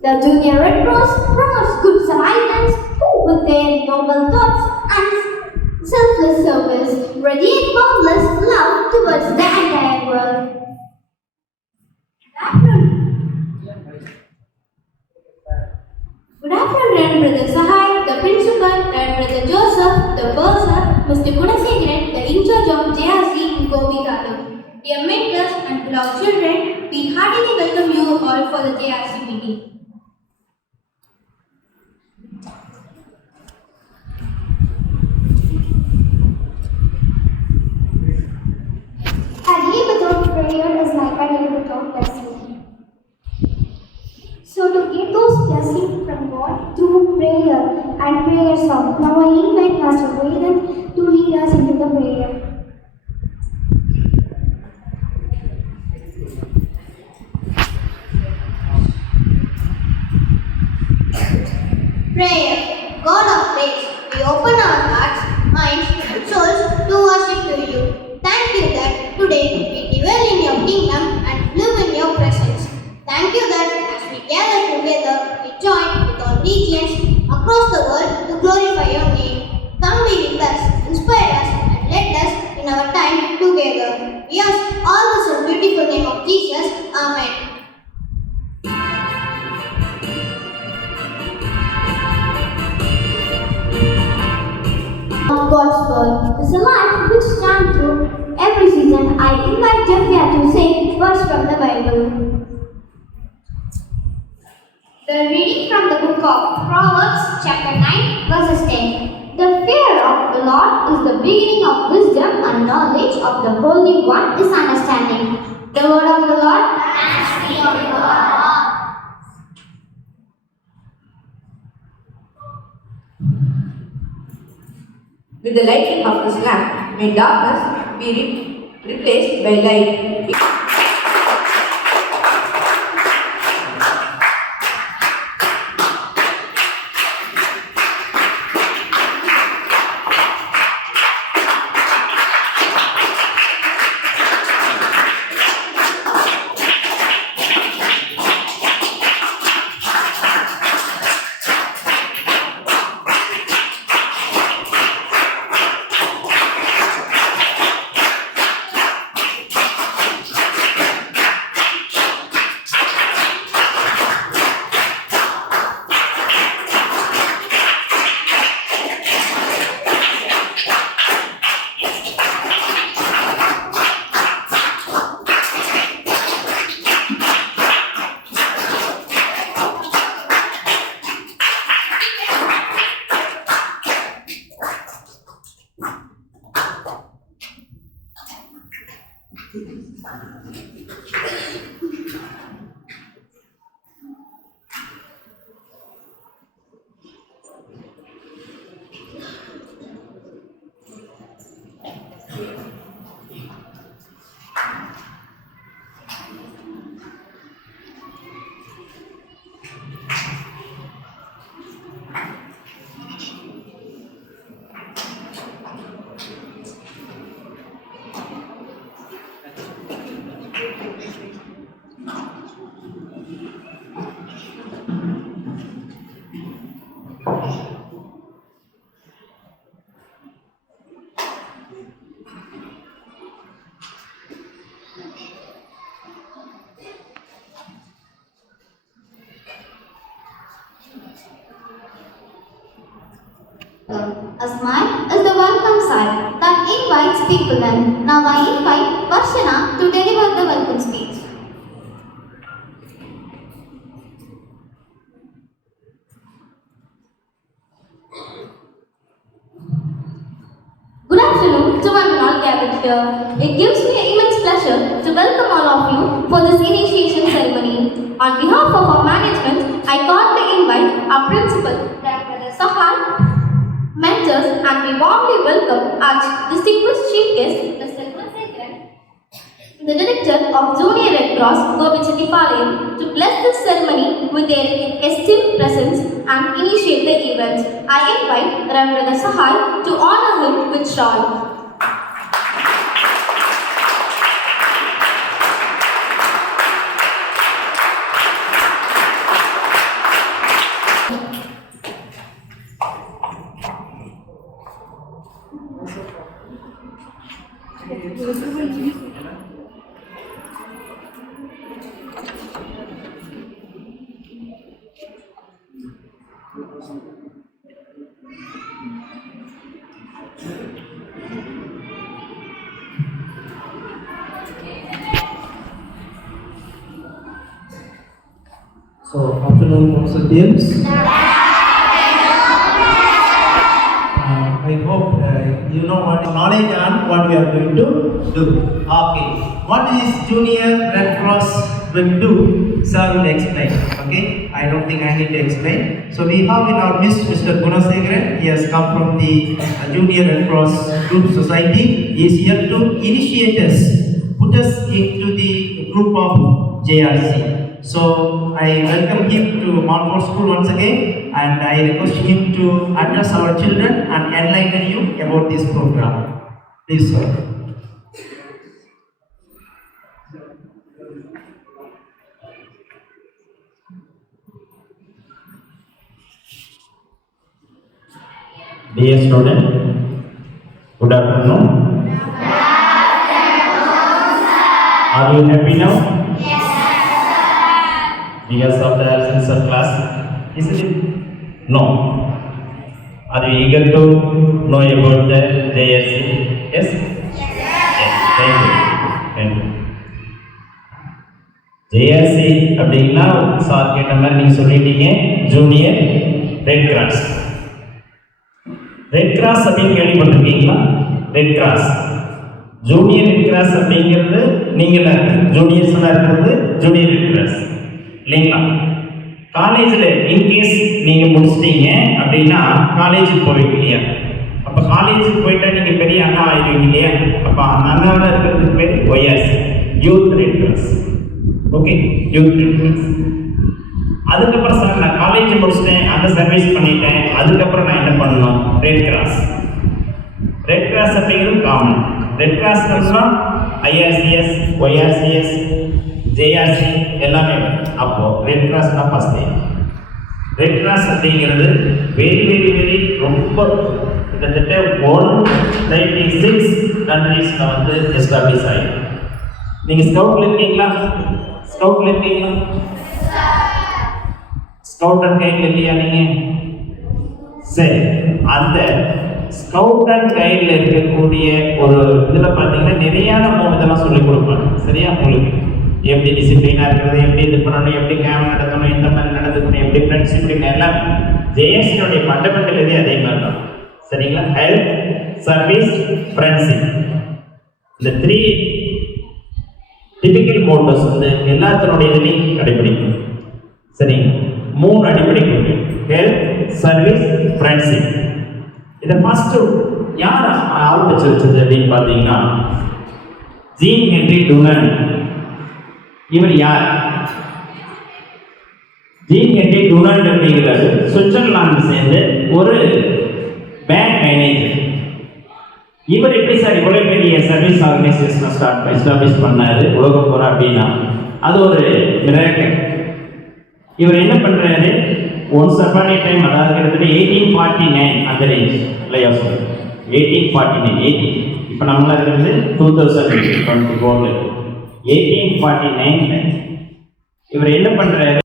The Junior Red Cross promotes good Samaritans who, with their noble thoughts and selfless service, radiate boundless love towards the entire world. Good afternoon, Reverend Brother Sahai, the principal, Reverend Brother Joseph, the bursar, Mr. Gunasekharan, the in charge of JRC in Govikalu. Dear mentors and beloved children, we heartily welcome you all for the JRC meeting. A day without prayer is like a day without blessing. So to get those blessings from God through prayer and prayer song. Now I invite Pastor Vedan to lead us into the prayer. Prayer. God of grace, we open our hearts, minds, and souls to worship to you. Thank you that today we dwell in your kingdom and live in your presence. Thank you that as we gather together, we join with all regions across the world to glorify your name. Come be with us, inspire us, and lead us in our time together. We ask all this in the beautiful name of Jesus. Amen. Of God's word is a life which stands through every season. I invite Jeffia to say verse from the Bible. The reading from the book of Proverbs, chapter 9, verses 10. The fear of the Lord is the beginning of wisdom, and knowledge of the Holy One is understanding. The word of the Lord. Thanks be to God. With the lighting of His lamp, may darkness be replaced by light. A smile is the welcome sign that invites people in. Now I invite Varshana to deliver the welcome speech. Good afternoon to one and all gathered here. It gives me immense pleasure to welcome all of you for this initiation ceremony. On behalf of our management, I cordially invite our principal, Dr. Sahai, mentors, and we warmly welcome our distinguished chief guest, Mr. Gunasekharan, the director of Junior Red Cross, Govichettipalayam, to bless this ceremony with their esteemed presence and initiate the event. I invite Reverend Sahai to honor him with shawl. So, afternoon, Professor James. I hope you know what knowledge and what we are going to do. Okay. What is Junior Red Cross will do? Sir will explain. Okay. I don't think I need to explain. So we have in our midst Mr. Gunasekharan. He has come from the Junior Red Cross Group Society. He is here to initiate us, put us into the group of JRC. So I welcome him to Mountfort School once again, and I request him to address our children and enlighten you about this program. Please, sir. Dear student, good afternoon. Are you happy now? Because of the absence of class, isn't it? No. Are you eager to know about the JSC? Yes? Yes. Thank you. Thank you. JSC அப்படின்னா சார் கேட்ட மாதிரி நீங்கள் சொல்லிட்டீங்க, junior red cross. Red cross அப்படின்னு கேள்விப்பட்டிருக்கீங்களா? Red cross, junior red cross அப்படிங்கிறது நீங்கள் ஜூனியர்ஸ்லாம் இருக்கிறது ஜூனியர் ரெட் கிராஸ் இல்லைங்களா? காலேஜில் இன்கேஸ் நீங்கள் முடிச்சிட்டீங்க அப்படின்னா காலேஜுக்கு போவீங்க இல்லையா? அப்போ காலேஜுக்கு போயிட்டா நீங்கள் பெரிய அண்ணா ஆயிடுவீங்க இல்லையா? அப்போ அந்த அண்ணாவில் இருக்கிறதுக்கு பேர் YRC, youth red cross. Okay, youth red cross. அதுக்கப்புறம் சார் நான் காலேஜ் முடிச்சிட்டேன், அந்த சர்வீஸ் பண்ணிட்டேன், அதுக்கப்புறம் நான் என்ன பண்ணணும்? Red cross. ரெட் கிராஸ் அப்படிங்கிறது காமன். ரெட் கிராஸ்னா ஐஆர்சிஎஸ், ஒய்ஆர்சிஎஸ், ஜேஆர்சி எல்லாமே. அப்போ ரெட் கிராஸ் தான் ஃபர்ஸ்ட். ரெட் கிராஸ் அப்படிங்கிறது வெரி வெரி வெரி ரொம்ப கிட்டத்தட்ட 196 கண்ட்ரீஸில் வந்து எஸ்டாப்ளிஷ் ஆகிடும். நீங்கள் ஸ்கவுட்டில் இருக்கீங்களா? ஸ்கவுட்டில் இருக்கீங்களா? ஸ்கவுட் அண்ட் கைட் இல்லையா நீங்கள்? சரி, அந்த ஸ்கவுட் அண்ட் கைடில் இருக்கக்கூடிய ஒரு இதில் பார்த்தீங்கன்னா நிறையான இதெல்லாம் சொல்லிக் கொடுப்பாங்க. சரியா? உங்களுக்கு எப்படி டிசிப்ளினாக இருக்கிறது, எப்படி இது பண்ணணும், எப்படி கேமரா நடத்தணும், எந்த மாதிரி நடந்துக்கணும், எப்படி ஃப்ரெண்ட்ஷிப் எல்லாம் ஜேஎஸ்சியோடைய ஃபண்டமெண்டல் இதே அதே மாதிரி தான். சரிங்களா? ஹெல்த், சர்வீஸ், ஃப்ரெண்ட்ஷிப், இந்த 3 டிபிக்கல் மோட்டோஸ் வந்து எல்லாத்தினுடைய இதுலையும் கடைபிடிக்கும். சரிங்க? 3 அடிப்படை கொள்கை: ஹெல்த், சர்வீஸ், ஃப்ரெண்ட்ஷிப். இதை ஃபர்ஸ்ட் யார் ஆரம்பிச்சு வச்சது அப்படின்னு பார்த்தீங்கன்னா ஜீன் ஹென்றி டுனாண்ட். இவர் யார்? ஜீன் ஹென்றி டுனாண்ட் அப்படிங்கிறாரு சுவிட்சர்லாந்து சேர்ந்து ஒரு பேங்க் மேனேஜர். இவர் எப்படி சார் இவ்வளவு பெரிய சர்வீஸ் ஆர்கனைசேஷனை எஸ்டாப்ளிஷ் பண்ணாரு உலகம் போற அப்படின்னா அது ஒரு மிராக்கிள். இவர் என்ன பண்றாரு? ஒன்ஸ் அப்பான் ஏ டைம், அதாவது கிட்டத்தட்ட 1849 அந்த ரேஞ்ச் இல்லையா சார்? 1849 இப்போ நம்மளா இருக்கிறது 2024. 1849 இவர் என்ன பண்றாரு?